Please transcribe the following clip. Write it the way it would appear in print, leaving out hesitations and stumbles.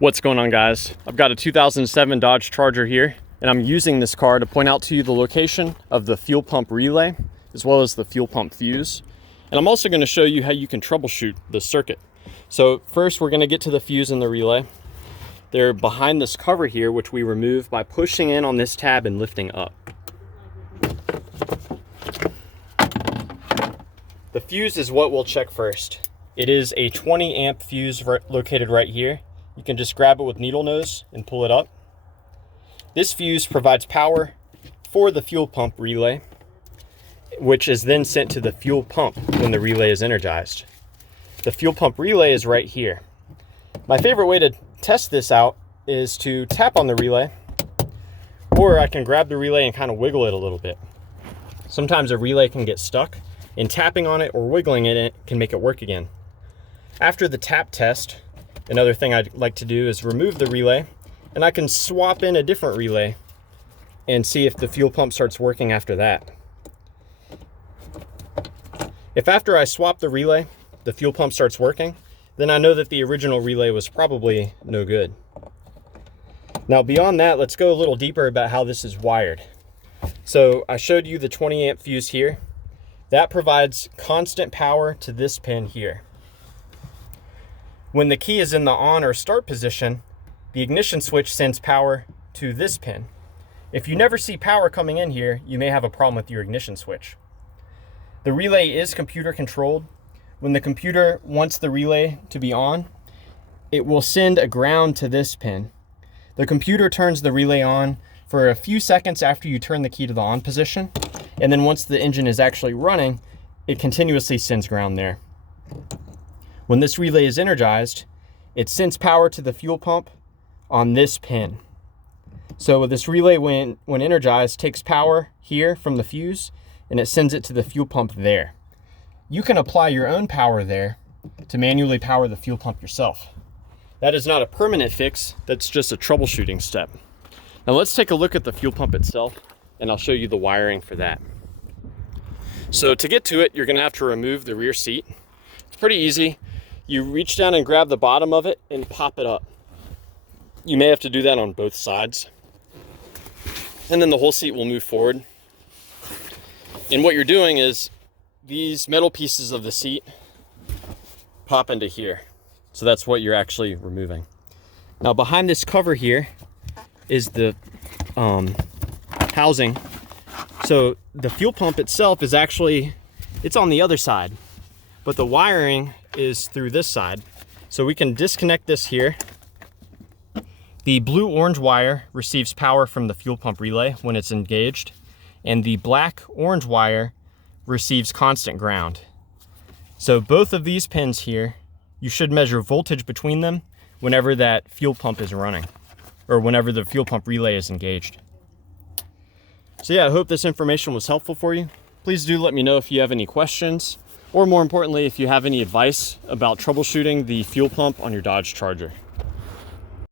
What's going on, guys? I've got a 2007 Dodge Charger here, and I'm using this car to point out to you the location of the fuel pump relay as well as the fuel pump fuse. And I'm also going to show you how you can troubleshoot the circuit. So first we're going to get to the fuse and the relay. They're behind this cover here, which we remove by pushing in on this tab and lifting up. The fuse is what we'll check first. It is a 20 amp fuse located right here. You can just grab it with needle nose and pull it up. This fuse provides power for the fuel pump relay, which is then sent to the fuel pump when the relay is energized. The fuel pump relay is right here. My favorite way to test this out is to tap on the relay, or I can grab the relay and kind of wiggle it a little bit. Sometimes a relay can get stuck, and tapping on it or wiggling it can make it work again. After the tap test, another thing I'd like to do is remove the relay, and I can swap in a different relay and see if the fuel pump starts working after that. If after I swap the relay, the fuel pump starts working, then I know that the original relay was probably no good. Now beyond that, let's go a little deeper about how this is wired. So I showed you the 20 amp fuse here. That provides constant power to this pin here. When the key is in the on or start position, the ignition switch sends power to this pin. If you never see power coming in here, you may have a problem with your ignition switch. The relay is computer controlled. When the computer wants the relay to be on, it will send a ground to this pin. The computer turns the relay on for a few seconds after you turn the key to the on position, and then once the engine is actually running, it continuously sends ground there. When this relay is energized, it sends power to the fuel pump on this pin. So this relay, when energized, takes power here from the fuse and it sends it to the fuel pump there. You can apply your own power there to manually power the fuel pump yourself. That is not a permanent fix, that's just a troubleshooting step. Now let's take a look at the fuel pump itself, and I'll show you the wiring for that. So to get to it, you're gonna have to remove the rear seat. It's pretty easy. You reach down and grab the bottom of it and pop it up. You may have to do that on both sides. And then the whole seat will move forward. And what you're doing is these metal pieces of the seat pop into here. So that's what you're actually removing. Now behind this cover here is the housing. So the fuel pump itself is actually, it's on the other side, but the wiring is through this side. So we can disconnect this here. The blue-orange wire receives power from the fuel pump relay when it's engaged, and the black-orange wire receives constant ground. So both of these pins here, you should measure voltage between them whenever that fuel pump is running, or whenever the fuel pump relay is engaged. So yeah, I hope this information was helpful for you. Please do let me know if you have any questions, or more importantly, if you have any advice about troubleshooting the fuel pump on your Dodge Charger.